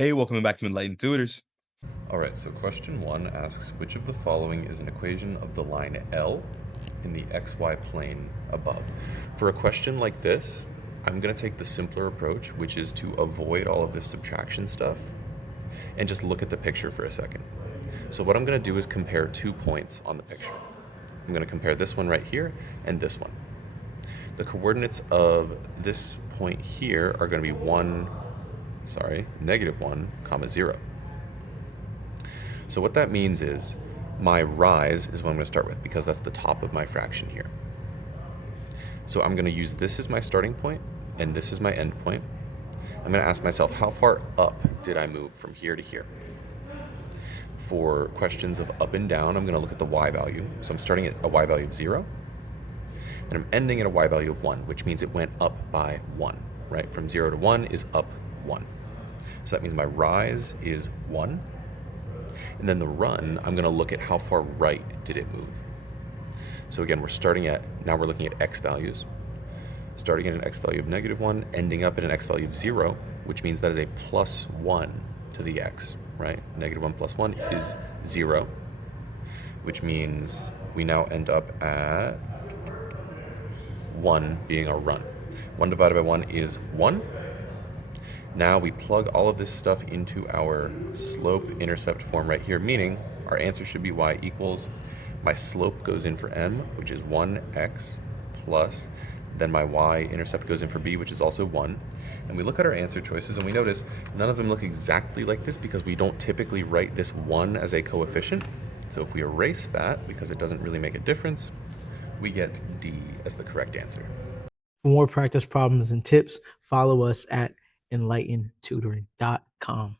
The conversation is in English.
Hey, welcome back to Enlightened Tutors. All right, so question one asks, which of the following is an equation of the line L in the xy plane above? For a question like this, I'm going to take the simpler approach, which is to avoid all of this subtraction stuff and just look at the picture for a second. So what I'm going to do is compare 2 points on the picture. I'm going to compare this one right here and this one. The coordinates of this point here are going to be -1, comma 0. So what that means is my rise is what I'm going to start with because that's the top of my fraction here. So I'm going to use this as my starting point and this is my end point. I'm going to ask myself, how far up did I move from here to here? For questions of up and down, I'm going to look at the y value. So I'm starting at a y value of 0 and I'm ending at a y value of 1, which means it went up by 1, right? From 0 to 1 is up 1. So that means my rise is 1. And then the run, I'm going to look at how far right did it move. So again, now we're looking at x values. Starting at an x value of -1, ending up at an x value of 0, which means that is a +1 to the x, right? -1 plus 1 is 0, which means we now end up at 1 being our run. 1 divided by 1 is 1. Now we plug all of this stuff into our slope intercept form right here, meaning our answer should be y equals, my slope goes in for m, which is 1x plus, then my y-intercept goes in for b, which is also 1. And we look at our answer choices and we notice none of them look exactly like this because we don't typically write this 1 as a coefficient. So if we erase that, because it doesn't really make a difference, we get D as the correct answer. For more practice problems and tips, follow us at enlightentutoring.com.